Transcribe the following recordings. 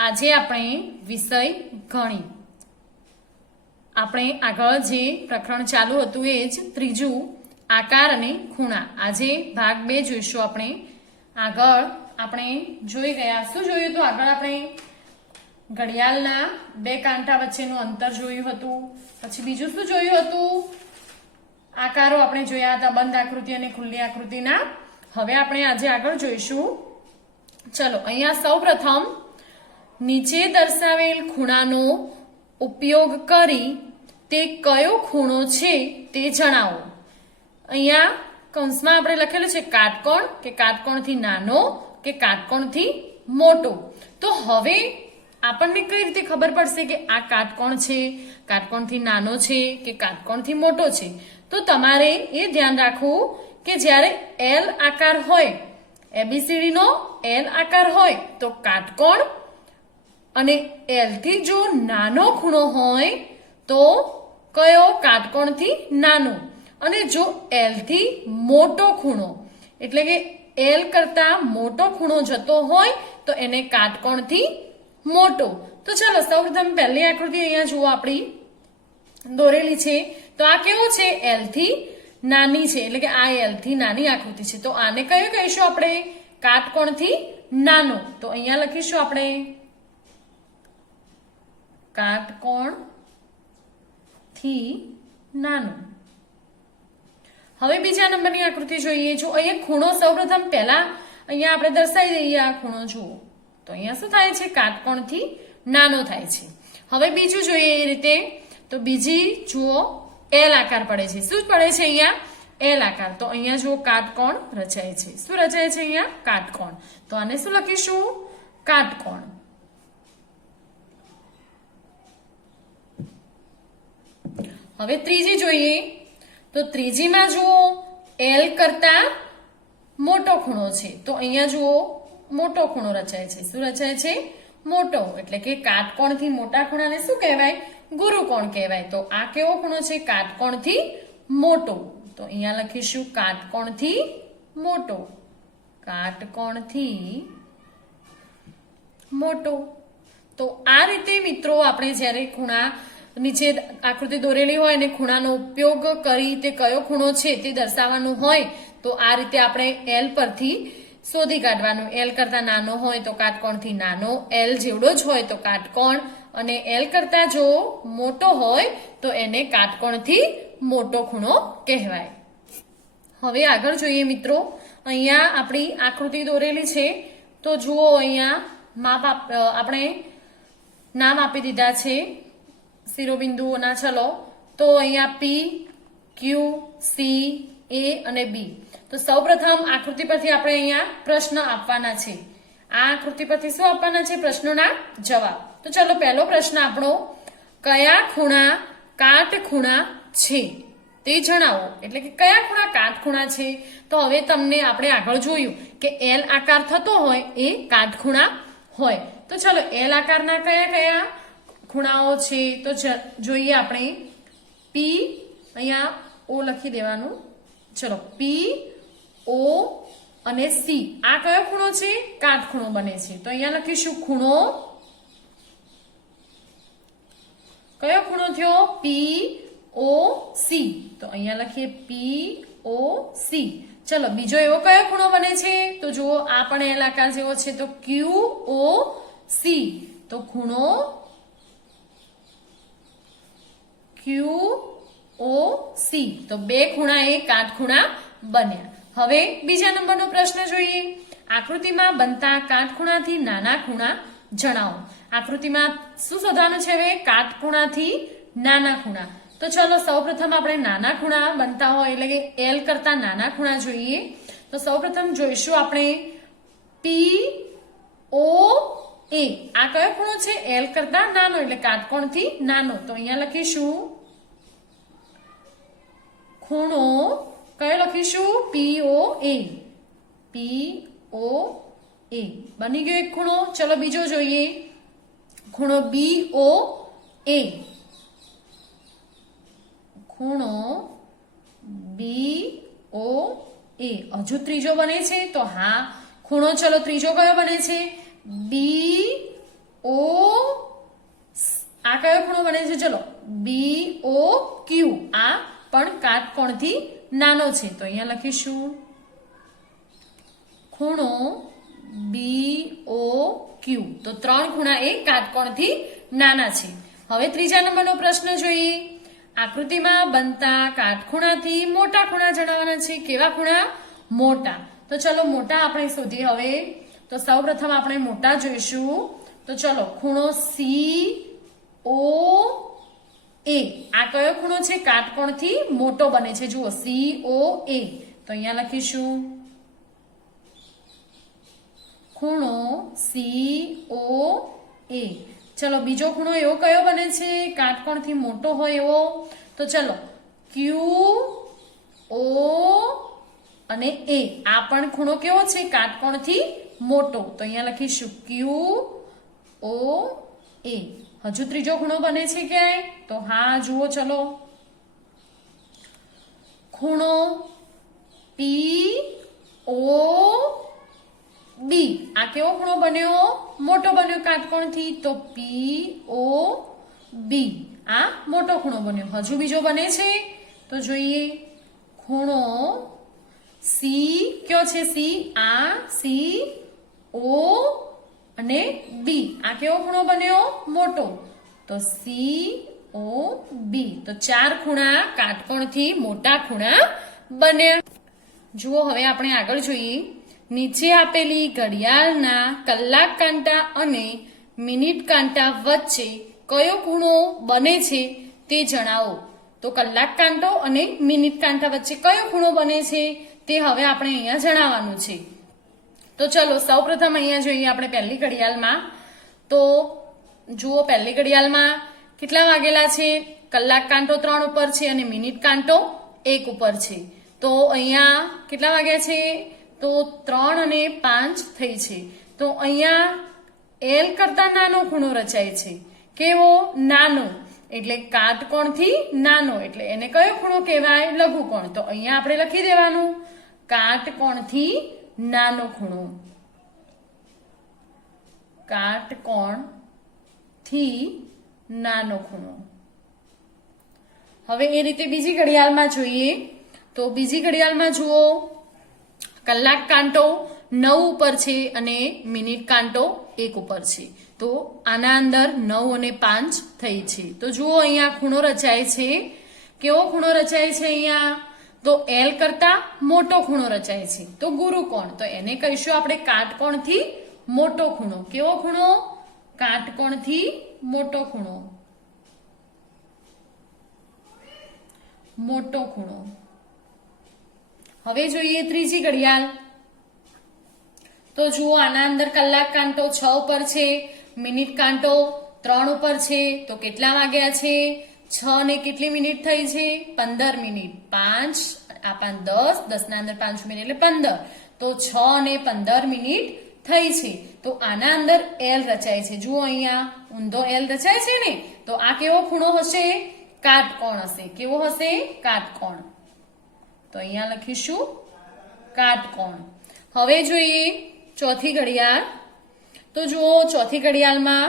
આજે આપણે વિષય ગણિત આપણે આગળ જે પ્રકરણ ચાલુ હતું એ જ ત્રીજું આકાર અને ખૂણા આજે ભાગ 2 જોઈશું આપણે આગળ આપણે જોઈ ગયા શું જોયું હતું આગળ આપણે ઘડિયાળના બે કાંટા વચ્ચેનું અંતર જોયું હતું પછી બીજું શું જોયું હતું આકારો આપણે જોયા હતા બંધ આકૃતિ અને ખુલ્લી આકૃતિના હવે આપણે આજે આગળ જોઈશું ચલો અહીંયા સૌપ્રથમ નીચે દર્શાવેલ ખૂણાનો ઉપયોગ કરી તે કયો ખૂણો છે તે જણાવો અહીંયા કૌંસમાં આપણે લખેલું છે કાટકોણ કે કાટકોણથી નાનો કે કાટકોણથી મોટો તો હવે આપણને કઈ રીતે ખબર પડશે કે આ કાટકોણ છે કાટકોણથી નાનો છે કે કાટકોણથી મોટો છે તો તમારે એ ધ્યાન રાખવું કે જ્યારે એલ આકાર હોય એબીસીડી નો એલ આકાર હોય તો કાટકોણ અને એલ થી જો નાનો ખૂણો હોય તો કયો કાટકોણથી નાનો અને જો એલ થી મોટો ખૂણો એટલે કે એલ કરતા મોટો ખૂણો જતો હોય તો એને કાટકોણથી મોટો તો ચાલો સૌપ્રથમ પહેલી આકૃતિ અહીંયા જુઓ આપણી દોરેલી છે તો આ કેવો છે એલ થી નાની છે એટલે કે આ એલ થી નાની આકૃતિ છે તો આને કયો કહીશું આપણે કાટકોણથી નાનો તો અહીંયા લખીશું આપણે કાટકોણથી નાનો હવે બીજા નંબરની આકૃતિ જોઈએ જો અહીંયા ખૂણો સૌપ્રથમ પહેલા અહીંયા આપણે દર્શાવી દઈએ આ ખૂણો જુઓ તો અહીંયા શું થાય છે કાટકોણથી નાનો થાય છે હવે બીજું જોઈએ એ રીતે તો બીજી જુઓ એલ આકાર પડે છે શું પડે છે અહીંયા એલ આકાર તો અહીંયા જુઓ કાટકોણ રચાય છે શું રચાય છે અહીંયા કાટકોણ તો આને શું લખીશું કાટકોણ હવે ત્રીજી જોઈએ તો ત્રીજીમાં જુઓ એલ કરતા મોટો ખૂણો છે તો અહીંયા જુઓ મોટો ખૂણો રચાય છે શું રચાય છે મોટો એટલે કે કાટકોણથી મોટા ખૂણાને શું કહેવાય ગુરુકોણ કહેવાય તો આ કેવો ખૂણો છે કાટકોણથી મોટો તો અહીંયા લખીશું કાટકોણથી મોટો કાટકોણથી મોટો તો આ રીતે મિત્રો આપણે જ્યારે ખૂણા નીચે આકૃતિ દોરેલી હોય અને ખૂણાનો ઉપયોગ કરી તે કયો ખૂણો છે તે દર્શાવવાનું હોય તો આ રીતે આપણે એલ પરથી શોધી કાઢવાનું એલ કરતા નાનો હોય તો કાટકોણથી નાનો એલ જેવડો જ હોય તો કાટકોણ અને એલ કરતા જો મોટો હોય તો એને કાટકોણથી મોટો ખૂણો કહેવાય હવે આગળ જોઈએ મિત્રો અહીંયા આપણી આકૃતિ દોરેલી છે તો જુઓ અહીંયા આપણે નામ આપી દીધા છે શિરોબિંદુઓના ચલો તો અહીંયા પી ક્યુ સી એ અને બી તો સૌપ્રથમ આકૃતિ પરથી આપણે અહીંયા પ્રશ્ન આપવાના છે આ આકૃતિ પરથી શું આપવાના છે પ્રશ્નોના જવાબ તો ચલો પહેલો પ્રશ્ન આપણો કયા ખૂણા કાટખૂણા છે તે જણાવો એટલે કે કયા ખૂણા કાટખૂણા છે તો હવે તમને આપણે આગળ જોયું કે એલ આકાર થતો હોય એ કાટખૂણા હોય તો ચલો એલ આકારના કયા કયા ખૂણાઓ છે તો જોઈએ આપણે પી અહીંયા ઓ લખી દેવાનું ચલો પી ઓ અને સી આ કયો ખૂણો છે કાટખૂણો બને છે તો અહીંયા લખીશું ખૂણો કયો ખૂણો થયો પી ઓ સી તો અહીંયા લખીએ પી ઓ સી ચલો બીજો એવો કયો ખૂણો બને છે તો જુઓ આ પણ એલ આકાર જેવો છે તો ક્યુ ઓ સી તો ખૂણો ક્યુ ઓ સી તો બે ખૂણા એ કાટખૂણા બન્યા હવે બીજા નંબરનો પ્રશ્ન જોઈએ આકૃતિમાં બનતા કાટખૂણાથી નાના ખૂણા જણાવો આકૃતિમાં શું શોધવાનું છે હવે કાટખૂણાથી નાના ખૂણા તો ચલો સૌપ્રથમ આપણે નાના ખૂણા બનતા હોય એટલે કે એલ કરતા નાના ખૂણા જોઈએ તો સૌપ્રથમ જોઈશું આપણે પી ઓ એ આ કયો ખૂણો છે એલ કરતા નાનો એટલે કાટકોણથી નાનો તો અહીંયા લખીશું ખૂણો કયો લખીશું પી ઓ એ બની ગયો એક ખૂણો ચલો બીજો જોઈએ ખૂણો બી ઓ એ ખૂણો બી ઓ એ હજુ ત્રીજો બને છે તો હા ખૂણો ચલો ત્રીજો કયો બને છે બી ઓ આ કયો ખૂણો બને છે? ચલો BOQ આ પણ કાટકોણથી નાનો છે તો અહીંયા લખીશું ખૂણો BOQ. તો 3 ખૂણા એ કાટકોણથી નાના છે. હવે ત્રીજા નંબરનો પ્રશ્ન જોઈએ. આકૃતિમાં બનતા કાટખૂણાથી મોટા ખૂણા જણાવવાના છે. કેવા ખૂણા? મોટા. તો ચલો મોટા આપણે શોધીએ હવે. તો સૌપ્રથમ આપણે મોટા જોઈશું. તો ચલો ખૂણો COA આ કયો ખૂણો છે? કાટકોણથી મોટો બને છે. જુઓ COA તો અહીંયા લખીશું ખૂણો COA. ચલો બીજો ખૂણો એવો કયો બને છે કાટકોણથી મોટો હોય એવો? તો ચલો QO અને A આ પણ ખૂણો કેવો છે? કાટકોણથી મોટો તો અહીંયા લખીશું QOA. હજુ ત્રીજો ખૂણો બને છે ક્યાંય? તો હા જુઓ ચલો ખૂણો POB આ કેવો ખૂણો બન્યો? મોટો બન્યો કાટકોણથી તો POB આ મોટો ખૂણો બન્યો. હજુ બીજો બને છે તો જોઈએ ખૂણો C કયો છે? C આ CO અને B આ કેવો ખૂણો બન્યો? મોટો તો COB. તો 4 ખૂણા કાટકોણથી મોટા ખૂણા બન્યા. જુઓ હવે આપણે આગળ જોઈએ. નીચે આપેલી ઘડિયાળના કલાક કાંટા અને મિનિટ કાંટા વચ્ચે કયો ખૂણો બને છે તે જણાવો. તો કલાક કાંટો અને મિનિટ કાંટા વચ્ચે કયો ખૂણો બને છે તે હવે આપણે અહીંયા જણાવવાનું છે. તો ચલો સૌપ્રથમ અહીંયા જોઈએ આપણે પહેલી ઘડિયાળમાં. તો જુઓ પહેલી ઘડિયાળમાં કેટલા વાગેલા છે? કલાક કાંટો 3 ઉપર છે અને મિનિટ કાંટો 1 ઉપર છે. તો અહીંયા કેટલા વાગ્યા છે? તો 3 અને 5 થઈ છે. તો અહીંયા L કરતા નાનો ખૂણો રચાય છે. કેવો? નાનો. એટલે કાટકોણથી નાનો એટલે એને કયો ખૂણો કહેવાય? લઘુકોણ. તો અહીંયા આપણે લખી દેવાનું કાટકોણથી નાનો ખૂણો. કાટકોણથી નાનો ખૂણો. હવે એ રીતે બીજી ઘડિયાળમાં જોઈએ. તો બીજી ઘડિયાળમાં જુઓ કલાક કાંટો 9 ઉપર છે અને મિનિટ કાંટો 1 ઉપર છે. તો આના અંદર 9 અને 5 થઈ છે. તો જુઓ અહીંયા ખૂણો રચાય છે. કેવો ખૂણો રચાય છે અહીંયા? તો L કરતા મોટો ખૂણો રચાય છે. તો ગુરુકોણ. તો એને કહીશું આપણે કાટકોણથી મોટો ખૂણો. કેવો ખૂણો? કાટકોણથી મોટો ખૂણો. મોટો ખૂણો. હવે જોઈએ ત્રીજી ઘડિયાળ. તો જુઓ આના અંદર કલાક કાંટો 6 ઉપર છે, મિનિટ કાંટો 3 ઉપર છે. તો કેટલા વાગ્યા છે? 6 ને કેટલી મિનિટ થઈ છે? 15 મિનિટ. 5 આ 10 10 ના અંદર 5 મિનિટ એટલે 15. તો 6 ને 15 મિનિટ થઈ છે. તો આના અંદર L રચાય છે. જુઓ અહીંયા ઊંધો L રચાય છે ને. તો આ કેવો ખૂણો હશે? કાટકોણ હશે. કેવો હશે? કાટકોણ. તો અહીંયા લખીશું કાટકોણ. હવે જોઈએ ચોથી ઘડિયાળ. તો જુઓ ચોથી ઘડિયાળમાં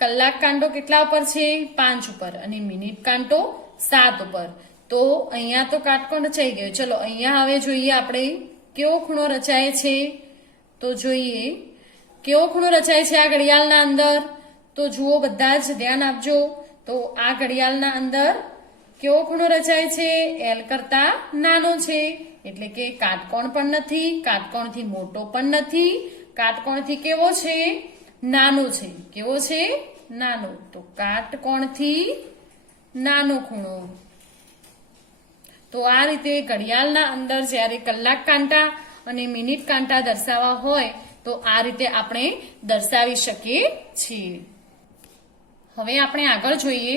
કલાક કાંટો કેટલા ઉપર છે? 5 ઉપર અને મિનિટ કાંટો 7 ઉપર. તો અહીંયા તો કાટકોણ રચાઈ ગયો. ચલો અહીંયા હવે જોઈએ આપણે કેવો ખૂણો રચાય છે. તો જોઈએ કેવો ખૂણો રચાય છે આ ઘડિયાળના અંદર. તો જુઓ બધા જ ધ્યાન આપજો. તો આ ઘડિયાળના અંદર કેવો ખૂણો રચાય છે? L કરતા નાનો છે. એટલે કે કાટકોણ પણ નથી, કાટકોણથી મોટો પણ નથી, કાટકોણથી કેવો છે? નાનો છે. કેવો છે? નાનો. તો કાટકોણથી નાનો ખૂણો. તો આ રીતે ઘડિયાળના અંદર જ્યારે કલાક કાંટા અને મિનિટ કાંટા દર્શાવવા હોય તો આ રીતે આપણે દર્શાવી શકીએ છીએ. હવે આપણે આગળ જોઈએ.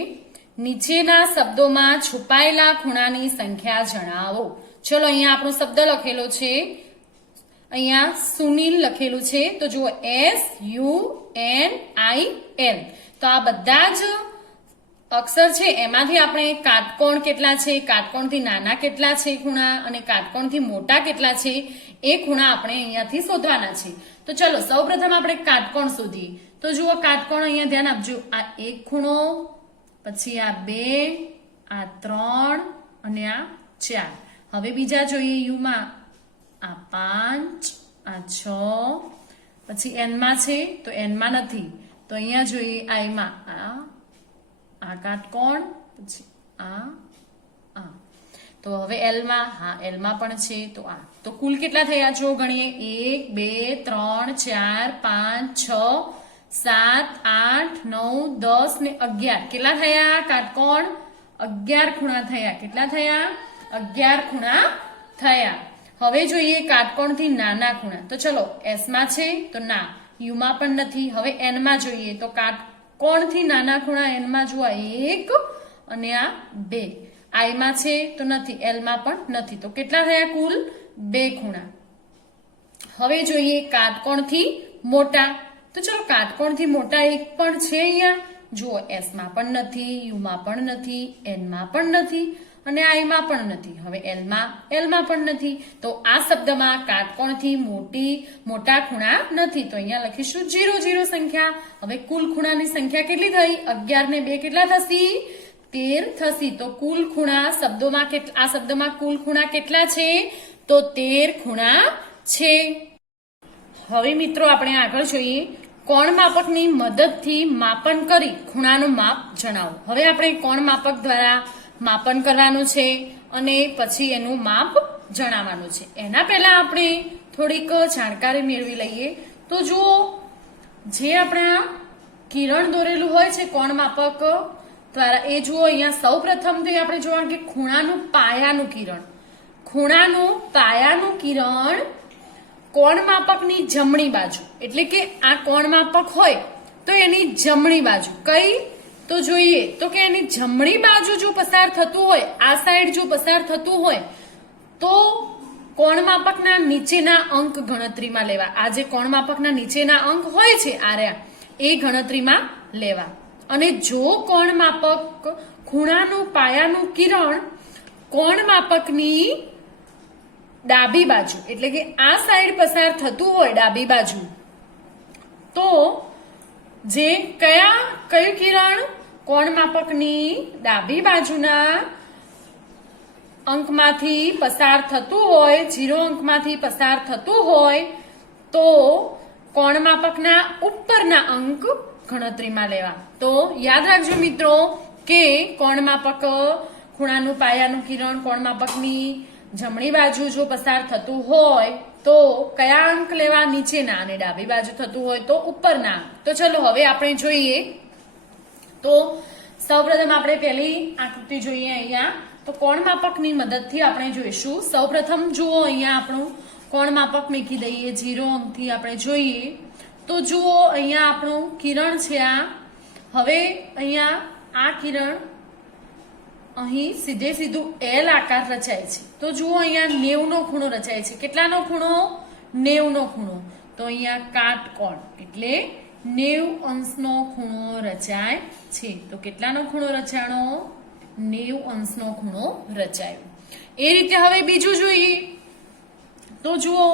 નીચેના શબ્દોમાં છુપાયેલા ખૂણાની સંખ્યા જણાવો. ચલો અહીંયા આપણો શબ્દ લખેલો છે. અહીંયા સુનિલ લખેલું છે. તો જુઓ SUNIL. તો આ બધા જ અક્ષર છે એમાંથી આપણે કાટકોણ કેટલા છે, કાટકોણથી નાના કેટલા છે ખૂણા અને કાટકોણથી મોટા કેટલા છે એ ખૂણા આપણે અહીંયાથી શોધવાના છે. તો ચલો સૌપ્રથમ આપણે કાટકોણ શોધીએ. તો જુઓ કાટકોણ અહીંયા ધ્યાન આપજો, આ એક ખૂણો, પછી આ 2, આ 3 અને આ 4. હવે બીજા જોઈએ યુમાં, આ 5, આ 6, પછી એનમાં છે તો એનમાં નથી, તો અહીંયા જોઈએ આઈમાં આ કાટકોણ, પછી આ. તો હવે એલમાં, હા એલમાં પણ છે, તો આ. તો કુલ કેટલા થયા જો ગણીએ, 1 2 3 4 5 6 7 8 9 10 ને 11. કેટલા થયા કાટકોણ? 11 ખૂણા થયા. કેટલા થયા? 11 ખૂણા થયા. હવે જોઈએ કાટકોણથી નાના ખૂણા. તો ચલો એસ માં છે તો ના, યુ માં પણ નથી. હવે એન માં જોઈએ તો કાટકોણથી નાના ખૂણા એન માં જુઓ 1 અને આ 2. આઈ માં છે તો નથી, એલ માં પણ નથી. તો કેટલા થયા કુલ? 2 ખૂણા. હવે જોઈએ કાટકોણથી મોટા. તો ચલો કાટકોણથી મોટા એક પણ છે અહીંયા, જુઓ એસ માં પણ નથી, યુ માં પણ નથી, એન માં પણ નથી અને આઈ માં પણ નથી. હવે એલ માં પણ નથી. તો આ શબ્દમાં કાટકોણથી મોટા ખૂણા નથી. તો અહીંયા લખીશું 0 0 સંખ્યા. હવે કુલ ખૂણાની સંખ્યા કેટલી થઈ? 11 ને 2 કેટલા થશે? 13 થશે. તો કુલ ખૂણા શબ્દોમાં આ શબ્દમાં કુલ ખૂણા કેટલા છે? તો 13 ખૂણા છે. હવે મિત્રો આપણે આગળ જોઈએ, કોણ માપકની મદદથી માપન કરી ખૂણાનું માપ જણાવો. હવે આપણે કોણ માપક દ્વારા માપન કરવાનું છે અને પછી એનું માપ જણાવવાનું છે. એના પહેલા આપણે થોડીક જાણકારી મેળવી લઈએ. તો જુઓ, જે આપણા કિરણ દોરેલું હોય છે કોણ માપક દ્વારા, એ જુઓ અહીંયા સૌ પ્રથમથી આપણે જોવા કે ખૂણાનું પાયાનું કિરણ કોણ માપકની જમણી બાજુ, એટલે કે આ કોણ માપક હોય તો એની જમણી બાજુ કઈ? તો જોઈએ તો કે એની જમણી બાજુ જો પસાર થતું હોય, આ સાઈડ જો પસાર થતું હોય તો કોણ માપકના નીચેના અંક ગણતરીમાં લેવા. આ જે કોણ માપકના નીચેના અંક હોય છે આર્યા, એ ગણતરીમાં લેવા. અને જો કોણ માપક ખૂણાનું પાયાનું કિરણ કોણ માપકની ડાબી બાજુ, એટલે કે આ સાઈડ પસાર થતું હોય ડાબી બાજુ, તો જે કયું કિરણ કોણ માપકની ડાબી બાજુના અંકમાંથી પસાર થતું હોય, 0 અંકમાંથી પસાર થતું હોય, તો કોણ માપકના ઉપરના અંક ગણતરીમાં લેવા. તો યાદ રાખજો મિત્રો કે કોણ માપક ખૂણાનું પાયાનું કિરણ કોણ માપકની જમણી બાજુ જો પસાર થતું હોય તો કયા અંક લેવા? નીચેના. અને ડાબી બાજુ થતું હોય તો ઉપરના. તો ચલો હવે આપણે જોઈએ. તો સૌપ્રથમ આપણે પહેલી આકૃતિ જોઈએ અહીંયા. તો કોણ માપકની મદદથી આપણે જોઈશું. સૌપ્રથમ જુઓ અહીંયા આપણું કોણ માપક મૂકી દઈએ, 0 અંકથી આપણે જોઈએ. તો જુઓ અહીંયા આપણું કિરણ છે આ. હવે અહીંયા આ કિરણ અહીં સીધું એલ આકાર રચાય છે. તો જુઓ અહીંયા 90 નો ખૂણો રચાય છે. કેટલાનો ખૂણો? 90 નો ખૂણો. તો અહીંયા કાટકોણ એટલે 90 અંશનો ખૂણો રચાય છે. તો કેટલાનો ખૂણો રચાણો? 90 અંશનો ખૂણો રચાયો. એ રીતે હવે બીજું જોઈએ. તો જુઓ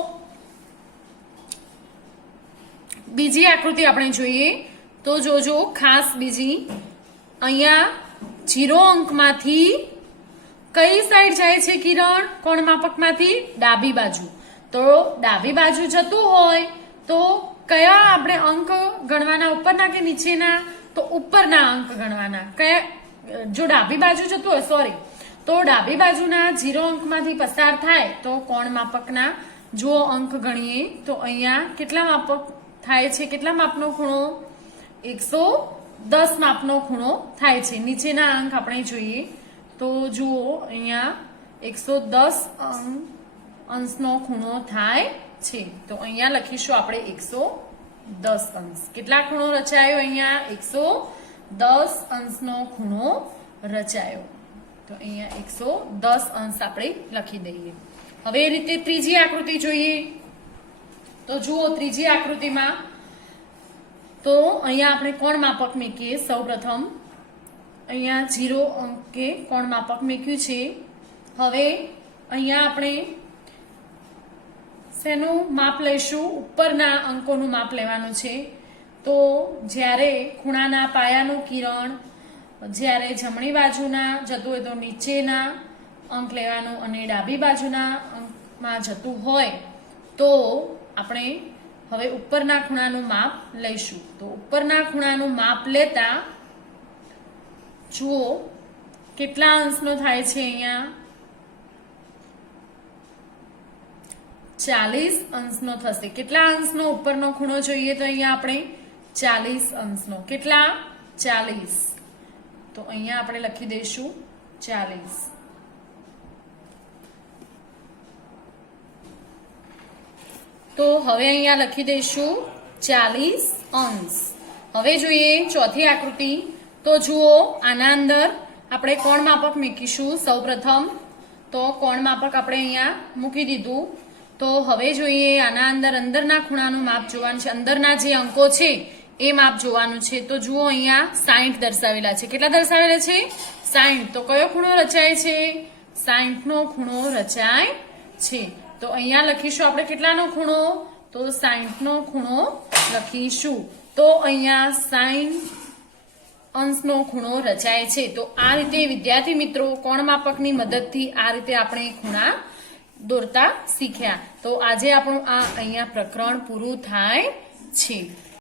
બીજી આકૃતિ આપણે જોઈએ. તો જોજો ખાસ બીજી, અહીંયા 0 અંકમાંથી કઈ સાઈડ જાય છે કિરણ કોણ માપકમાંથી? ડાબી બાજુ. તો ડાબી બાજુ જતું હોય તો કયા આપણે અંક ગણવાના? ઉપરના કે નીચેના? તો ઉપરના અંક ગણવાના. કયા? જો ડાબી બાજુ જતું હોય, તો ડાબી બાજુના 0 અંકમાંથી પસાર થાય તો કોણ માપકના જો અંક ગણીએ તો અહીંયા કેટલા માપક થાય છે? કેટલા માપનો ખૂણો? 110 માપનો ખૂણો થાય છે. નીચેના અંક આપણે જોઈએ તો જુઓ અહીંયા 110 અંશનો ખૂણો થાય છે. તો અહીંયા લખીશું આપણે 110 અંશ. કેટલા ખૂણો રચાયો? અહીંયા 110 અંશનો ખૂણો રચાયો. તો અહીંયા 110 અંશ આપણે લખી દઈએ. હવે એ રીતે ત્રીજી આકૃતિ જોઈએ. તો જુઓ ત્રીજી આકૃતિમાં તો અહીંયા આપણે કોણ માપક મૂકીએ. સૌ પ્રથમ અહીંયા 0 અંકે કોણ માપક મૂક્યું છે. હવે અહીંયા આપણે શેનું માપ લઈશું? ઉપરના અંકોનું માપ લેવાનું છે. તો તો જ્યારે ખૂણાના પાયાનું કિરણ જ્યારે જમણી બાજુના જતું હોય તો નીચેના અંક લેવાનું અને ડાબી બાજુના અંકમાં જતું હોય તો આપણે હવે ઉપરના ખૂણાનું માપ લઈશું. તો ઉપરના ખૂણાનું માપ લેતા જુઓ કેટલા અંશનો થાય છે. અહીંયા 40 અંશનો થશે. કેટલા અંશનો ઉપરનો ખૂણો જોઈએ તો અહીંયા આપણે 40 અંશનો. કેટલા? 40. તો અહીંયા આપણે લખી દઈશું 40. તો હવે અહીંયા લખી દઈશું 40 અંશ. હવે જોઈએ ચોથી આકૃતિ. તો જુઓ આના અંદર આપણે કોણ માપક મૂકીશું. સૌપ્રથમ તો કોણ માપક આપણે અહીંયા મૂકી દીધું. તો હવે જોઈએ આના અંદરના ખૂણાનું માપ જોવાનું છે. અંદરના જે અંકો છે એ માપ જોવાનું છે. તો જુઓ અહીંયા 60 દર્શાવેલા છે. કેટલા દર્શાવેલા છે? 60. તો કયો ખૂણો રચાય છે? 60 નો ખૂણો રચાય છે. તો અહીંયા લખીશું આપણે કેટલાનો ખૂણો? તો 60 નો ખૂણો લખીશું. તો અહીંયા 60 અંશનો ખૂણો રચાય છે. તો આ રીતે વિદ્યાર્થી મિત્રો કોણ માપકની મદદથી આ રીતે આપણે ખૂણા દોરતા શીખ્યા. તો આજે આપણું આ અહીંયા પ્રકરણ પૂરું થાય છે.